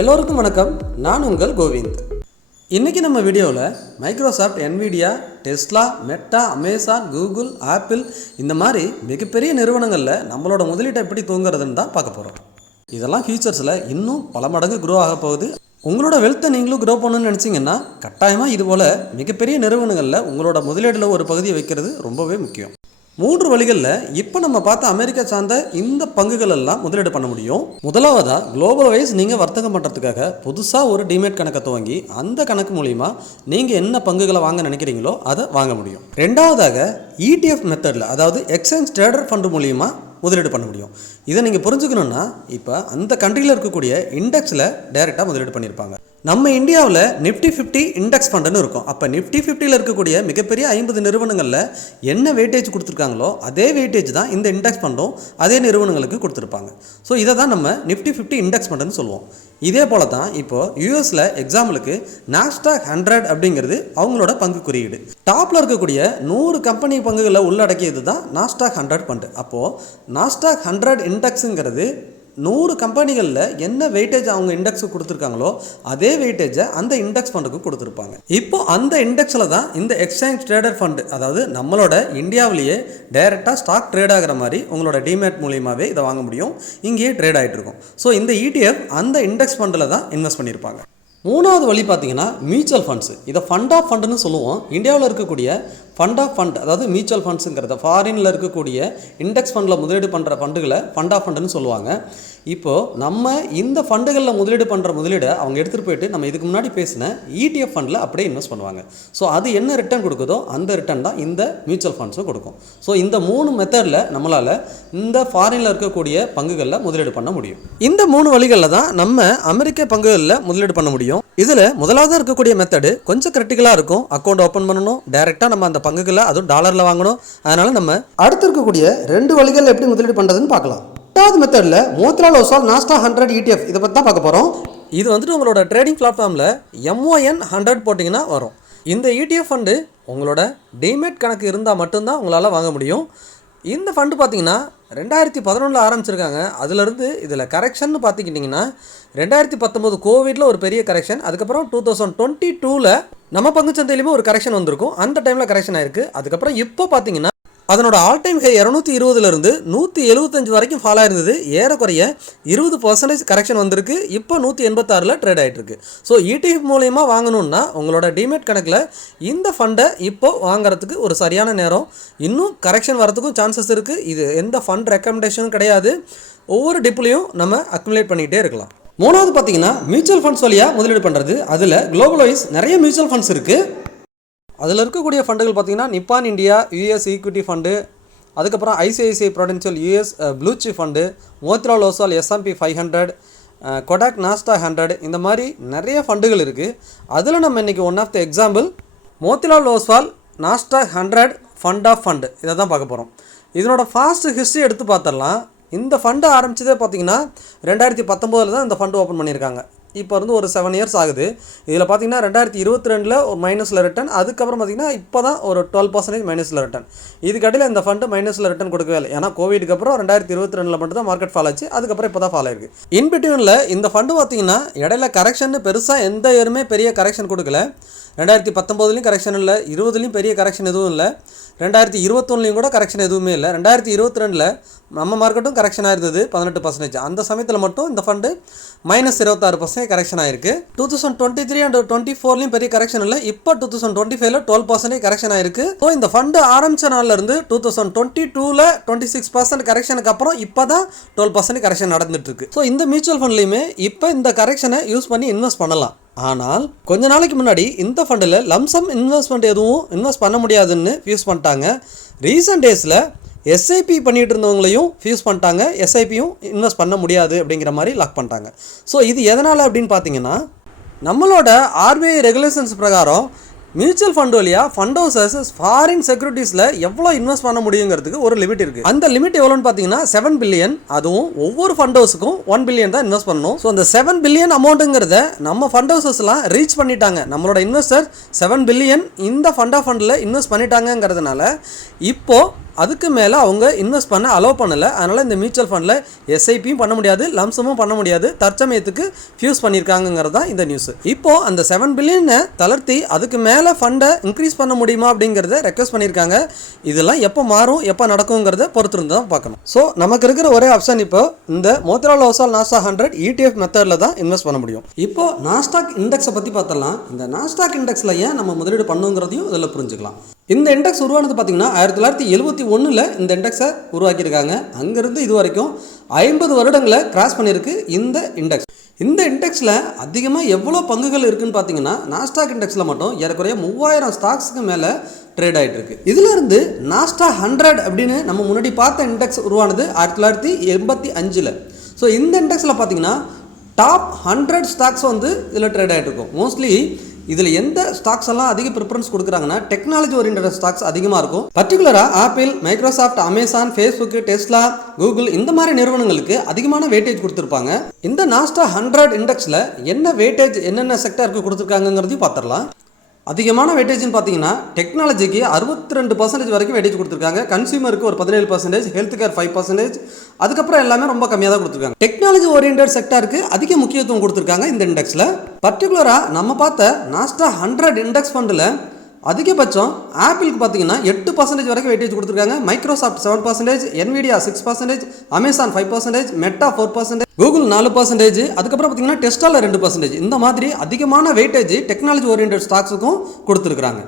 எல்லோருக்கும் வணக்கம். நான் உங்கள் கோவிந்த். இன்றைக்கி நம்ம வீடியோவில் Microsoft, Nvidia, Tesla, meta, Amazon, Google, apple இந்த மாதிரி மிகப்பெரிய நிறுவனங்களில் நம்மளோட முதலீட்டை எப்படி தூங்குறதுன்னு தான் பார்க்க போகிறோம். இதெல்லாம் ஃபியூச்சர்ஸில் இன்னும் பல மடங்கு க்ரோ ஆக போகுது. உங்களோட வெல்த்தை நீங்களும் க்ரோ பண்ணணும்னு நினச்சிங்கன்னா கட்டாயமாக இதுபோல் மிகப்பெரிய நிறுவனங்களில் உங்களோட முதலீட்டில் ஒரு பகுதியை வைக்கிறது ரொம்பவே முக்கியம். 3 வழிகளில் இப்போ நம்ம பார்த்த அமெரிக்கா சார்ந்த இந்த பங்குகள் எல்லாம் முதலீடு பண்ண முடியும். முதலாவதாக குளோபல் வைஸ் நீங்கள் வர்த்தகம் பண்ணுறதுக்காக புதுசாக ஒரு டிமேட் கணக்கை துவங்கி அந்த கணக்கு மூலிமா நீங்கள் என்ன பங்குகளை வாங்க நினைக்கிறீங்களோ அதை வாங்க முடியும். ரெண்டாவதாக ETF மெத்தடில், அதாவது எக்ஸ்சேஞ்ச் ட்ரேடர் ஃபண்டு மூலிமா முதலீடு பண்ண முடியும். இதை நீங்கள் புரிஞ்சுக்கணுன்னா இப்போ அந்த கண்ட்ரியில் இருக்கக்கூடிய இண்டெக்ஸில் டைரெக்டாக முதலீடு பண்ணியிருப்பாங்க. நம்ம இந்தியாவில் நிஃப்டி 50 இண்டெக்ஸ் ஃபண்டுன்னு இருக்கும். அப்போ நிஃப்டி 50ல் இருக்கக்கூடிய மிகப்பெரிய 50 நிறுவனங்களில் என்ன வெயிட்டேஜ் கொடுத்துருக்காங்களோ அதே வெயிட்டேஜ் தான் இந்த இண்டெக்ஸ் ஃபண்டும் அதே நிறுவனங்களுக்கு கொடுத்துருப்பாங்க. ஸோ இதை தான் நம்ம நிஃப்டி 50 இண்டெக்ஸ் ஃபண்டுன்னு சொல்லுவோம். இதே போல தான் இப்போது யூஎஸில் எக்ஸாம்பிளுக்கு நாஸ்டாக் 100 அப்படிங்கிறது அவங்களோட பங்கு குறியீடு. டாப்பில் இருக்கக்கூடிய 100 கம்பெனி பங்குகளை உள்ளடக்கியது தான் நாஸ்டாக் 100 ஃபண்டு. அப்போது நாஸ்டாக் 100 இண்டெக்ஸுங்கிறது 100 கம்பெனிகளில் என்ன வெயிட்டேஜ் அவங்க இண்டெக்ஸுக்கு கொடுத்துருக்காங்களோ அதே வெயிட்டேஜை அந்த இண்டெக்ஸ் ஃபண்டுக்கு கொடுத்துருப்பாங்க. இப்போ அந்த இண்டெக்ஸில் தான் இந்த எக்ஸ்சேஞ்ச் ட்ரேடர் ஃபண்டு, அதாவது நம்மளோட இந்தியாவிலேயே டைரெக்டாக ஸ்டாக் ட்ரேட் ஆகிற மாதிரி உங்களோட டிமேட் மூலியமாகவே இதை வாங்க முடியும். இங்கேயே ட்ரேட் ஆகிட்டு இருக்கும். ஸோ இந்த ETF அந்த இண்டெக்ஸ் ஃபண்டில் தான் இன்வெஸ்ட் பண்ணியிருப்பாங்க. மூணாவது வழி பார்த்தீங்கன்னா மியூச்சுவல் ஃபண்ட்ஸு. இதை ஃபண்ட் ஆஃப் ஃபண்டுன்னு சொல்லுவோம். இந்தியாவில் இருக்கக்கூடிய ஃபண்ட் ஆஃப் ஃபண்ட், அதாவது மியூச்சுவல் ஃபண்ட்ஸுங்கிறத ஃபாரினில் இருக்கக்கூடிய இண்டெக்ஸ் ஃபண்டில் முதலீடு பண்ணுற ஃபண்டுகளை ஃபண்ட் ஆஃப் ஃபண்டுன்னு சொல்லுவாங்க. இப்போது நம்ம இந்த ஃபண்டுகளில் முதலீடு பண்ணுற முதலீடை அவங்க எடுத்துகிட்டு போயிட்டு நம்ம இதுக்கு முன்னாடி பேசின ETF ஃபண்டில் அப்படியே இன்வெஸ்ட் பண்ணுவாங்க. ஸோ அது என்ன ரிட்டர்ன் கொடுக்குதோ அந்த ரிட்டர்ன் தான் இந்த மியூச்சுவல் ஃபண்ட்ஸும் கொடுக்கும். ஸோ இந்த 3 மெத்தடில் நம்மளால் இந்த ஃபாரினில் இருக்கக்கூடிய பங்குகளில் முதலீடு பண்ண முடியும். இந்த 3 வழிகளில் தான் நம்ம அமெரிக்க பங்குகளில் முதலீடு பண்ண முடியும். இதில் முதலாவதாக இருக்கக்கூடிய மெத்தடு கொஞ்சம் கிரிட்டிக்கலாக இருக்கும். அக்கௌண்ட் ஓப்பன் பண்ணணும், டைரெக்டாக நம்ம அந்த பங்குகளை அதுவும் டாலரில் வாங்கணும். அதனால் நம்ம அடுத்து இருக்கக்கூடிய 2 வழிகளில் எப்படி முதலீடு பண்ணுறதுன்னு பார்க்கலாம். ரெண்டாவது மெத்தடில் மோத்திலால் ஒஸ்வால் நாஸ்டாக் 100 ETF இதை பற்றி தான் பார்க்க போகிறோம். இது வந்துட்டு உங்களோட ட்ரேடிங் பிளாட்ஃபார்மில் MON 100 போட்டிங்கன்னா வரும். இந்த ETF ஃபண்டு உங்களோட டிமேட் கணக்கு இருந்தால் மட்டும்தான் உங்களால் வாங்க முடியும். இந்த ஃபண்டு பார்த்தீங்கன்னா 2011 ஆரம்பிச்சிருக்காங்க. அதிலிருந்து இதில் கரெக்ஷன் பார்த்துக்கிட்டிங்கன்னா 2019 கோவிடில் ஒரு பெரிய கரெக்ஷன், அதுக்கப்புறம் 2022ல் நம்ம பங்குச்சந்தையிலுமே ஒரு கரெக்ஷன் வந்திருக்கும். அந்த டைமில் கரெக்ஷன் ஆயிருக்கு. அதுக்கப்புறம் இப்போ பார்த்தீங்கன்னா அதனோட ஆல் டைம் ஹை 220லேருந்து 175 வரைக்கும் ஃபால் ஆயிருந்தது. ஏறக்குறைய 20% கரெக்ஷன் வந்திருக்கு. இப்போ 186ல் ட்ரேட் ஆகிட்டு இருக்கு. ஸோ ETF மூலயமா வாங்கணுன்னா உங்களோட டிமேட் கணக்கில் இந்த ஃபண்டை இப்போ வாங்குறதுக்கு ஒரு சரியான நேரம். இன்னும் கரெக்ஷன் வரதுக்கும் சான்சஸ் இருக்குது. இது எந்த ஃபண்ட் ரெக்கமெண்டேஷனும் கிடையாது. ஒவ்வொரு டிப்லையும் நம்ம அக்குமுலேட் பண்ணிகிட்டே இருக்கலாம். மூணாவது பார்த்தீங்கன்னா மியூச்சுவல் ஃபண்ட்ஸ் வழியாக முதலீடு பண்ணுறது. அதில் குளோபல் வைஸ் நிறைய மியூச்சுவல் ஃபண்ட்ஸ் இருக்குது. அதில் இருக்கக்கூடிய ஃபண்டுகள் பார்த்திங்கன்னா Nippon India US equity fund, அதுக்கப்புறம் ICICI prudential US blue chip fund, Motilal Oswal S&P 500, Kotak Nasdaq 100, இந்த மாதிரி நிறைய ஃபண்டுகள் இருக்குது. அதில் நம்ம இன்றைக்கி one of the example Motilal Oswal Nasdaq 100 fund of fund இதை தான் பார்க்க போகிறோம். இதனோட ஃபாஸ்ட் ஹிஸ்ட்ரி எடுத்து பார்த்துடலாம். இந்த ஃபண்டு ஆரம்பித்ததே பார்த்திங்கன்னா 2019 தான் இந்த ஃபண்டு ஓப்பன் பண்ணியிருக்காங்க. இப்போ இருந்து ஒரு 7 இயர்ஸ் ஆகுது. இதில் பார்த்தீங்கன்னா 2022ல் ஒரு மைனஸில் ரிட்டர்ன், அதுக்கப்புறம் பார்த்திங்கன்னா இப்போ தான் ஒரு 12% மைனஸில் ரிட்டர்ன். இதுக்கடையில் இந்த ஃபண்டு மைனஸில் ரிட்டர்ன் கொடுக்கவே இல்லை. ஏன்னா கோவிடுக்கு அப்புறம் 2022ல் மட்டும் தான் மார்க்கெட் ஃபால் ஆச்சு. அதுக்கப்புறம் இப்போ தான் ஃபால் ஆயிருக்கு. இன்பிட்வீனில் இந்த ஃபண்டு பார்த்திங்கன்னா இடையில கரெக்ஷன் பெருசாக எந்த இயருமே பெரிய கரெக்ஷன் கொடுக்கல. 2019லையும் கரெக்ஷன் இல்லை, 20லையும் பெரிய கரெக்ஷன் எதுவும் இல்லை, 2021லையும் கூட கரெக்ஷன் எதுவுமே இல்லை. 2022ல் நம்ம மார்க்கெட்டும் கரெக்ஷன் ஆயிருந்தது 18%. அந்த சமயத்தில் மட்டும் இந்த ஃபண்டு -26% கரெக்ஷன் ஆயிருக்கு. 2023 அண்ட் 2024லையும் பெரிய கரெக்ஷன் இல்லை. இப்போ 2025ல் 12% கரெக்ஷன் ஆயிருக்கு. ஸோ இந்த ஃபண்டு ஆரம்பித்த நாள்லேருந்து 2022ல் 26% கரெக்ஷனுக்கு அப்புறம் இப்போ தான் 12% கரெக்ஷன் நடந்துட்டு இருக்கு. ஸோ இந்த மியூச்சுவல் ஃபண்ட்லையுமே இப்போ இந்த கரெக்ஷனை யூஸ் பண்ணி இன்வெஸ்ட் பண்ணலாம். ஆனால் கொஞ்ச நாளைக்கு முன்னாடி இந்த ஃபண்டில் லம்சம் இன்வெஸ்ட்மெண்ட் எதுவும் இன்வெஸ்ட் பண்ண முடியாதுன்னு ஃபியூஸ் பண்ணிட்டாங்க. ரீசெண்ட் டேஸில் SIP பண்ணிகிட்டு இருந்தவங்களையும் ஃபியூஸ் பண்ணிட்டாங்க. SIPயும் இன்வெஸ்ட் பண்ண முடியாது அப்படிங்கிற மாதிரி லாக் பண்ணிட்டாங்க. ஸோ இது எதனால் அப்படின்னு பார்த்தீங்கன்னா நம்மளோட RBI ரெகுலேஷன்ஸ் பிரகாரம் மியூச்சுவல் ஃபண்ட் வழியாக ஃபண்ட் ஹவுசஸ் ஃபாரின் செக்யூரிட்டிஸில் எவ்வளோ இன்வெஸ்ட் பண்ண முடியுங்கிறதுக்கு ஒரு லிமிட் இருக்குது. அந்த லிமிட் எவ்வளோன்னு பார்த்தீங்கன்னா 7 பில்லியன். அதுவும் ஒவ்வொரு ஃபண்ட் ஹவுஸுக்கும் 1 பில்லியன் தான் இன்வெஸ்ட் பண்ணணும். ஸோ அந்த 7 பில்லியன் அமௌண்ட்டுங்கிறத நம்ம ஃபண்ட் ஹவுசஸ்லாம் ரீச் பண்ணிட்டாங்க. நம்மளோட இன்வெஸ்டர் 7 பில்லியன் இந்த ஃபண்ட் ஆஃப் ஃபண்டில் இன்வெஸ்ட் பண்ணிட்டாங்கிறதுனால இப்போது அதுக்கு மேலே அவங்க இன்வெஸ்ட் பண்ண அலோவ் பண்ணலை. அதனால் இந்த மியூச்சுவல் ஃபண்டில் எஸ்ஐபியும் பண்ண முடியாது, லம்சமும் பண்ண முடியாது. தற்சமயத்துக்கு ஃபியூஸ் பண்ணியிருக்காங்கிறது தான் இந்த நியூஸ். இப்போது அந்த 7 பில்லியனை தளர்த்தி அதுக்கு மேலே ஃபண்டை இன்க்ரீஸ் பண்ண முடியுமா அப்படிங்கிறத ரெக்வஸ்ட் பண்ணியிருக்காங்க. இதெல்லாம் எப்போ மாறும், எப்போ நடக்குங்கிறத பொறுத்திருந்து தான் பார்க்கணும். ஸோ நமக்கு இருக்கிற ஒரே ஆப்ஷன் இப்போ இந்த மோதிலால் ஓசால் நாஸ்டாக் 100 ETF மெத்தடில் தான் இன்வெஸ்ட் பண்ண முடியும். இப்போ நாஸ்டாக் இண்டெக்ஸை பற்றி பார்த்தலாம். இந்த நாஸ்டாக் இண்டெக்ஸில் ஏன் நம்ம முதலீடு பண்ணுங்கிறதையும் இதில் புரிஞ்சுக்கலாம். இந்த இண்டெக்ஸ் உருவானது பார்த்தீங்கன்னா 1971 இந்த இண்டெக்ஸை உருவாக்கியிருக்காங்க. அங்கேருந்து இது வரைக்கும் 50 வருடங்களை கிராஸ் பண்ணியிருக்கு இந்த இண்டெக்ஸ். இந்த இண்டெக்ஸில் அதிகமாக எவ்வளோ பங்குகள் இருக்குதுன்னு பார்த்தீங்கன்னா நாஸ்டாக் இண்டெக்ஸில் மட்டும் ஏறக்குறைய 3000 ஸ்டாக்ஸுக்கு மேலே ட்ரேட் ஆகிட்டு இருக்கு. இதிலிருந்து நாஸ்டாக் 100 அப்படின்னு நம்ம முன்னாடி பார்த்த இண்டெக்ஸ் உருவானது 1985. ஸோ இந்த இண்டெக்ஸில் பார்த்தீங்கன்னா டாப் 100 ஸ்டாக்ஸ் வந்து இதில் ட்ரேட் ஆகிட்டு இருக்கும். மோஸ்ட்லி இதில் எந்த ஸ்டாக்ஸ் எல்லாம் அதிக ப்ரிஃபரன்ஸ் கொடுக்குறாங்கன்னா டெக்னாலஜி ஓரியன்ட் ஸ்டாக்ஸ் அதிகமாக இருக்கும். பர்டிகுலராக apple, Microsoft, Amazon, Facebook, Tesla, Google இந்த மாதிரி நிறுவனங்களுக்கு அதிகமான வெயிட்டேஜ் கொடுத்துருப்பாங்க. இந்த நாஸ்டாக் 100 இண்டெக்ஸில் என்ன வெயிட்டேஜ் என்னென்ன செக்டருக்கு கொடுத்துருக்காங்கிறதையும் பார்த்துடலாம். அதிகமான வெயிட்டேஜ்னு பார்த்தீங்கன்னா டெக்னாலஜிக்கு 62% வரைக்கும் வெயிட்டேஜ் கொடுத்துருக்காங்க. கன்சியூமருக்கு ஒரு 17%, ஹெல்த் கேர் 5%, அதுக்கப்புறம் எல்லாமே ரொம்ப கம்மியாக தான் கொடுத்துருக்காங்க. டெக்னாலஜி ஓரியன்ட் செக்டருக்கு அதிக முக்கியத்துவம் கொடுத்துருக்காங்க இந்த இண்டெக்ஸில். பர்டிகுலராக நம்ம பார்த்த நாஸ்டாக் 100 இண்டெக்ஸ் ஃபண்டில் அதிகபட்சம் ஆப்பிளுக்கு பார்த்தீங்கன்னா 8% வரைக்கும் வெயிட்டேஜ் கொடுத்துருக்காங்க. Microsoft 7%, Nvidia 6%, Amazon 5%, meta 4%, Google 4%, அதுக்கப்புறம் பார்த்தீங்கன்னா டெஸ்லால 2%. இந்த மாதிரி அதிகமான வெயிட்டேஜ் டெக்னாலஜி ஓரியன்ட் ஸ்டாக்ஸுக்கும் கொடுத்துருக்காங்க.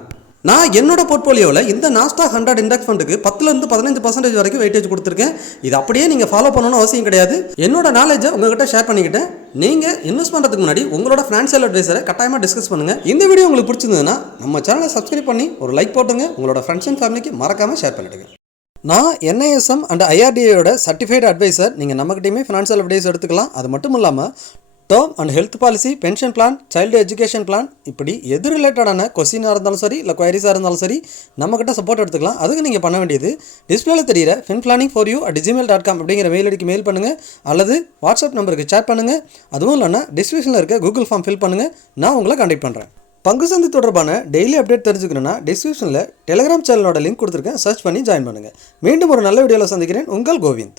நான் என்னோட போர்ட்ஃபோலியோவில் இந்த நாஸ்டாக் 100 இண்டெக்ஸ் ஃபண்டுக்கு 10லேருந்து 15% வரைக்கும் வெயிட்டேஜ் கொடுத்துருக்கேன். இது அப்படியே நீங்கள் ஃபாலோ பண்ணணும்னு அவசியம் கிடையாது. என்னோட நாலேஜை உங்கள்கிட்ட ஷேர் பண்ணிக்கிட்டேன். நீங்கள் இன்வெஸ்ட் பண்ணுறதுக்கு முன்னாடி உங்களோட ஃபினான்ஷியல் அட்வைசரை கட்டாயமாக டிஸ்கஸ் பண்ணுங்கள். இந்த வீடியோ உங்களுக்கு பிடிச்சிருந்ததுன்னா நம்ம சேனலை சப்ஸ்கிரைப் பண்ணி ஒரு லைக் போட்டுங்க. உங்களோட ஃப்ரெண்ட்ஸ் அண்ட் ஃபேமிலிக்கு மறக்காமல் ஷேர் பண்ணிவிடுங்க. நான் NISM அண்ட் IRDAயோட சர்டிஃபைடு அட்வைசர். நீங்கள் நம்மகிட்டையுமே ஃபினான்ஷியல் அட்வைஸ் எடுத்துக்கலாம். அது மட்டும் இல்லாமல் term and health policy, pension plan, child education plan, இப்படி எது ரிலேட்டடான கொஸ்டினாக இருந்தாலும் சரி, இல்லை குவரிஸாக இருந்தாலும் சரி, நம்மக்கிட்ட சப்போர்ட் எடுத்துக்கலாம். அதுக்கு நீங்கள் பண்ண வேண்டியது டிஸ்பிளேல தெரியிற finplanning4you@gmail.com அப்படிங்கிற மெயில் ஐடிக்கு மெயில் பண்ணுங்கள், அல்லது வாட்ஸ்அப் நம்பருக்கு சேட் பண்ணுங்கள். அதுவும் இல்லைன்னா டிஸ்கிரிப்ஷனில் இருக்க கூகுள் ஃபார்ம் ஃபில் பண்ணுங்கள். நான் உங்களை கான்டாக்ட் பண்ணுறேன். பங்கு சந்தை தொடர்பான டெய்லி அப்டேட் தெரிஞ்சுக்கணுன்னா டிஸ்கிரிப்ஷனில் டெலிகிராம் சேனலோட லிங்க் கொடுத்துருக்கேன். சர்ச் பண்ணி ஜாயின் பண்ணுங்கள். மீண்டும் ஒரு நல்ல வீடியோவில் சந்திக்கிறேன். உங்கள் கோவிந்த்.